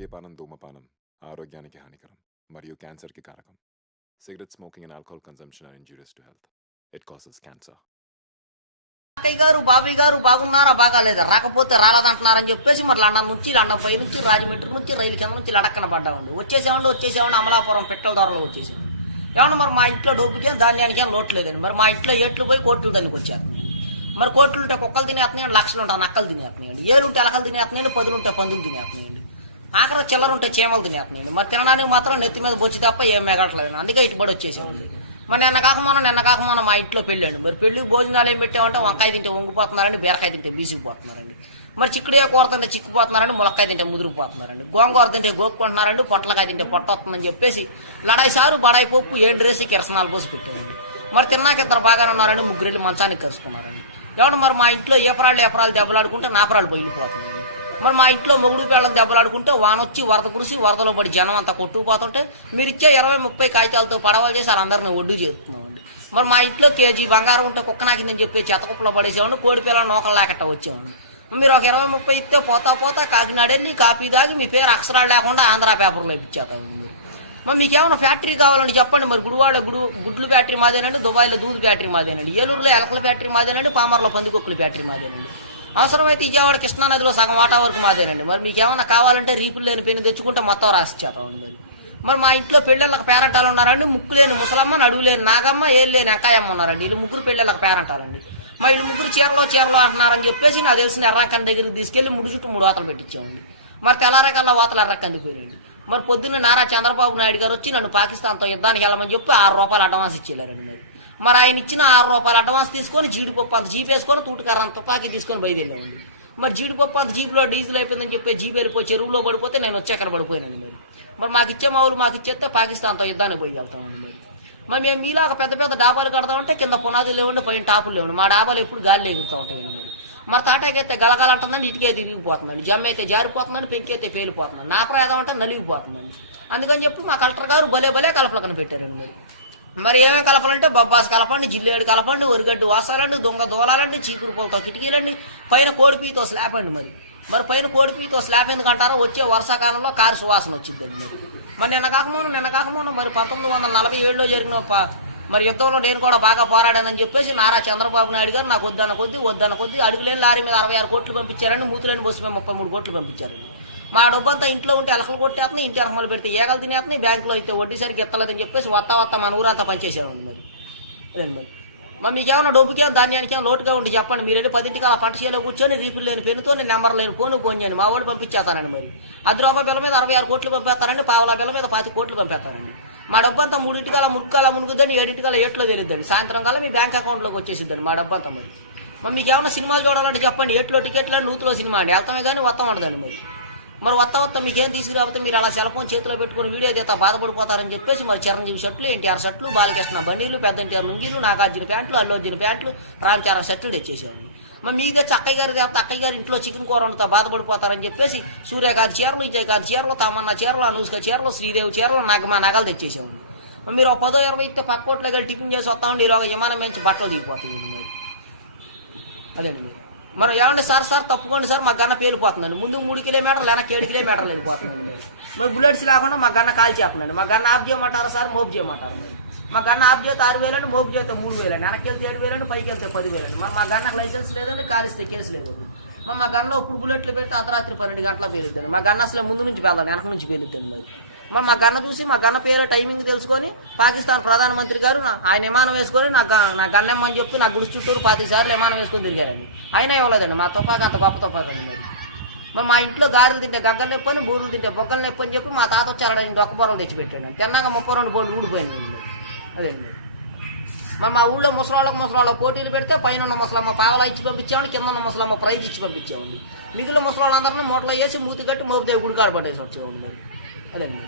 మద్యపానం, ధూమపానం ఆరోగ్యానికి హానికరం మరియు క్యాన్సర్కి కారకం. Cigarette smoking and alcohol consumption are injurious to health. It causes cancer. అక్కయ్య గారు బాబాయ్ గారు బాగున్నారా బాగాలేదా రాకపోతే రాలేదంటున్నారని చెప్పేసి మరి లండన్ నుంచి లండన్ పై నుంచి రాజమండ్రి నుంచి రైలు కింద నుంచి లడక్కన పడ్డామండి. వచ్చేసేవాడి అమలాపురం పెట్రోల్ ధరలో వచ్చేసాం. ఏమన్నా మరి మా ఇంట్లో డబ్బుకి ధాన్యానికి ఏం లోటు లేదండి. మరి మా ఇంట్లో ఎట్లు పోయి కోట్లు దానికి వచ్చారు. మరి కోట్లు ఉంటే కుక్కలు తినేస్తున్నాయండి, లక్షలు ఉంటాయి నక్కలు తినేస్తున్నాయండి, ఏలుంటే ఎలకలు తినేస్తున్నాయండి, పదులుంటే పందులు తినేస్తున్నాయండి, ఆఖరి చిల్లర ఉంటే చీమలు తినేస్తున్నాయండి. మరి తినడానికి మాత్రం నెత్తి మీద బొచ్చి తప్ప ఏం మెగట్లేదు. అందుకే ఇటుబడి వచ్చేసామండి. మరి నిన్న కాక మా ఇంట్లో పెళ్ళండి. మరి పెళ్ళికి భోజనాలు ఏం పెట్టామంటే వంకాయ తింటే వంగిపోతున్నారండి, బీరకాయ తింటే బీసిపోతున్నారండి, మరి చిక్కుడుగా కూర తింటే చిక్కుపోతున్నారండి, ములక్కాయ తింటే ముదిరిపోతున్నారండి, గోంగూర తింటే గోపుకుంటున్నారండి, పొట్లకాయ తింటే పొట్ట వస్తుందని చెప్పేసి లడాయి సారు బడాయి పప్పు ఏంటి రేసి కిరసనాలు పోసి పెట్టారండి. మరి తిన్నాక ఇద్దరు బాగానే ఉన్నారండి, ముగ్గురు మంచానికి కలుసుకున్నారండి. ఎవడు మరి మా ఇంట్లో ఏపరాళ్ళు దెబ్బలాడుకుంటే నాపరాళ్ళు బయలుపోతున్నాయి. మరి మా ఇంట్లో మొగుడు పేళ్ళకి దెబ్బలాడుకుంటే వానొచ్చి వరద కురిసి వరదలో పడి జనం అంతా కొట్టుకుపోతుంటే మీరు ఇచ్చే 20-30 కాగితాలతో పడవలు చేసి వాళ్ళందరినీ ఒడ్డు చేస్తున్నామండి. మరి మా ఇంట్లో కేజీ బంగారం ఉంటే కుక్క నాకిందని చెప్పి చెత్తకుప్పలో పడేసేవాడిని, కోడి పిల్లలు నోకలు లేకట్ట వచ్చేవాడిని. మీరు ఒక 20-30 ఇస్తే పోతా కాకినాడ వెళ్ళి కాపీ దాగి మీ పేరు అక్షరాలు లేకుండా ఆంధ్ర పేపర్లో ఇప్పించేస్తాం. మరి మీకేమైనా ఫ్యాక్టరీ కావాలని చెప్పండి. మరి గుడివాడ గుడ్లు ఫ్యాక్టరీ మాదేనండి, దుబాయ్లో దూద్ ఫ్యాక్టరీ మాదేనండి, ఏలూరులో ఎలకల ఫ్యాక్టరీ మాదేనండి, పామర్లో పందికొక్కుల ఫ్యాక్టరీ మాదేనండి, అవసరమైతే విజయవాడ కృష్ణానదిలో సగం ఆటా వరకు మాదేనండి. మరి మీకు ఏమైనా కావాలంటే రీపులు లేని పెన్ను తెచ్చుకుంటే మొత్తం రాసిచ్చేతామండి. మరి మా ఇంట్లో పెళ్ళిళ్ళకి పేరంటాలు ఉన్నారండి, ముక్కు లేని ముసలమ్మ, నడువు లేని నాగమ్మ, ఏళ్ళు లేని అక్కాయమ్మ ఉన్నారండి. వీళ్ళు ముగ్గురు పెళ్ళిళ్ళకి పేరంటాలండి. మా వీళ్ళు ముగ్గురు చీరలో అంటున్నారని చెప్పేసి నాకు తెలిసిన ఎర్రకంద దగ్గరికి తీసుకెళ్లి ముడి చుట్టూ 3 వాతలు పెట్టించామండి. మరి తెల్లారకల్లా వాతలు ఎర్రకందిపోయారండి. మరి పొద్దున్న నారా చంద్రబాబు నాయుడు గారు వచ్చి నన్ను పాకిస్తాన్తో యుద్ధానికి వెళ్ళమని చెప్పి 6 రూపాయలు అడ్వాన్స్ ఇచ్చేయారండి. మరి ఆయన ఇచ్చిన 6 రూపాయలు అడ్వాన్స్ తీసుకొని జీడిపప్పు అంత జీప్ వేసుకొని తూటుకర్ర అంత తుపాకీ తీసుకొని బయలుదేరామండి. మరి జీడిపప్పు అంత జీపులో డీజిల్ అయిపోయిందని చెప్పి జీప్ వెళ్ళిపోయి చెరువులో పడిపోతే నేను వచ్చి అక్కడ పడిపోయానండి. మరి మాకు ఇచ్చే మా ఊరు మాకు ఇచ్చేస్తే పాకిస్తాన్తో యుద్ధానికి పోయి వెళ్తామండి. మరి మేము మీలాగా పెద్ద డాబాలు కడతామంటే కింద పునాదులు లేవండి, పైన టాపులు లేవండి. మా డాబాలు ఎప్పుడు గాలి ఎగుతూ ఉంటాయండి. మరి తాటాకైతే గలగాలంటుందండి, ఇటుకే తిరిగిపోతుందండి, జమ్మ అయితే జారిపోతుందండి, పెంకి అయితే పేలిపోతుందండి, నా ప్రయాదం అంటే నలిగిపోతుందండి. అందుకని చెప్పి మా కలెక్టర్ గారు భలే కలపలకని పెట్టారండి. మరి ఏమేమి కలపాలంటే బొబ్బాస్ కలపండి, జిల్లేడు కలపండి, ఒరిగడ్డి వాసాలండి, దొంగ దోలాలండి, చీపురు పూలతో కిటికీలండి, పైన కోడిపీతో స్లాబ్ అండి. మరి పైన కోడిపీతో స్లాబ్ ఎందుకంటారో వచ్చే వర్షాకాలంలో కారు సువాసన వచ్చిందండి. మరి నిన్న కాకముందు మరి 1947లో జరిగిన మరి యుద్ధంలో నేను కూడా బాగా పోరాడానని చెప్పేసి నారా చంద్రబాబు నాయుడు గారు నాకు వద్దన్న కొద్ది అడుగులేని లారీ మీద 66 కోట్లు పంపించారండి, మూతులేని బస్సు మీద 33 కోట్లు పంపించారండి. మా డబ్బంతా ఇంట్లో ఉంటే ఎలకలు కొట్టేస్తున్నాయి, ఇంటి ఎలకలు పెడితే ఏగలు తినేస్తున్నాయి, బ్యాంకులో అయితే వడ్డీ సరికి ఎత్తలేదని చెప్పేసి వత్తా మన ఊరంతా పనిచేసారు. మరి మీకేమైనా డబ్బుకే ధాన్యానికి ఏమైనా లోటుగా ఉండి చెప్పండి. మీరు వెళ్ళి 10ంటికి అలా పంట చేలో కూర్చొని రీపులు లేని పెన్నుతో నెంబర్ లేని ఫోన్ చేయండి, మా వాడు పంపించేస్తారండి. మరి ₹10 బిల్ల మీద 66 కోట్లు పంపేస్తారండి, పావలా బిల్ల మీద 20 కోట్లు పంపేస్తారండి. మా డబ్బంతా 3ంటికల్లా మునుగుద్దండి, 7ంటికల్లా ఏట్లో తెలియద్దండి, సాయంత్రం కల్లా మీ బ్యాంక్ అకౌంట్లోకి వచ్చేసిద్దండి మా డబ్బంతా. మరి మీకు ఏమైనా సినిమాలు చూడాలంటే చెప్పండి, ఏట్లో టికెట్లు నూతులో సినిమా అండి, వెళ్తామే కానీ వస్తాం ఉండదండి. మరి వత్త మీకేం తీసుకురాకపోతే మీరు అలా సెల్ ఫోన్ చేతిలో పెట్టుకుని వీడియో తీస్తా బాధపడిపోతారని చెప్పేసి మరి చిరంజీవి షర్ట్లు, ఎన్టీఆర్ షర్ట్లు, బాలకృష్ణ బండిలు, పెద్ద ఎన్టీఆర్ లుంగీలు, నాగార్జున ప్యాంట్లు, అల్లు అర్జున ప్యాంట్లు, రామచరణ్ షర్ట్లు తెచ్చేసారండి. మరి మీకు తెచ్చి అక్కయ్య గారు తేస్తే అక్కయ్య గారు ఇంట్లో చికెన్ కూర వండుతా బాధపడిపోతారని చెప్పేసి సూర్యకాంత్ చీరలు, విజయకాంత్ చీరలు, తమన్నా చీరలు, అనుష్క చీరలు, శ్రీదేవి చీరలు, మా నగలు తెచ్చేసామండి. మీరు 10-20 ఇస్తే పక్క కోట్ల వెళ్ళి టిఫిన్ చేసి వస్తామండి, ఈరోజు విమానం మంచి బట్టలు దిగిపోతాయి. అదేండి మనం ఏమంటే సార్ తప్పుకోండి సార్ మా గన్న పేలిపోతుందండి, ముందు 3 కిలోమీటర్లు వెనక్కి 7 కిలోమీటర్లు వెళ్ళిపోతుందండి. మరి బుల్లెట్స్ లేకుండా మా గన్న కాల్ చేస్తుందండి. మా గన్న ఆఫ్ చేయమంటారు సార్, మోపు చేయమంటారు. మా గన్న ఆఫ్ చేస్తే 6,000 అండి, మోపు చేస్తే 3,000 అండి, వెనక్కి వెళ్తే 7,000 అండి, పైకి వెళ్తే 10,000 అండి. మరి మా గన్నకు లైసెన్స్ లేదండి, కాలిస్తే కేసు లేదు. మా గన్నలో ఇప్పుడు బుల్లెట్లు పెడితే అర్ధరాత్రి 12 గంటలకు పేలుతాడు. మా గన్న అసలు ముందు నుంచి వెళ్ళాలి, వెనక నుంచి పేలుతాడు. మరి మా గన్న చూసి మా గన్న పేరు టైమింగ్ తెలుసుకొని పాకిస్తాన్ ప్రధానమంత్రి గారు ఆయన విమానం వేసుకొని నా గన్నెమ్మని చెప్పి నా గుడి చుట్టూరు 5 సార్లు విమానం వేసుకొని తిరిగారండి. అయినా ఇవ్వలేదండి, మా తుపాకి అంత గొప్ప తుపాకి అండి. మరి మా ఇంట్లో గారెలు తింటే గగ్గలు నొప్పని, బూరులు తింటే బొగ్గలు నొప్పని చెప్పి మా తాత వచ్చి 62 ఒక్క బొర్రలు తెచ్చిపెట్టాడు. తిన్నాక 32 కోట్లు ఊడిపోయింది. అదేండి మరి మా ఊళ్ళో ముసలాళ్ళకు పోటీలు పెడితే పైన ఉన్న ముసలమ్మ పావలా ఇచ్చి పంపించామండి, కింద ఉన్న ముసలమ్మ ప్రైజ్ ఇచ్చి పంపించామండి. మిగిలిన ముసలాళ్ళందరినీ మూటలో వేసి మూతి కట్టి మోపితే గుడికాడు పట్టేసి వచ్చేవాళ్ళు. మరి అదేండి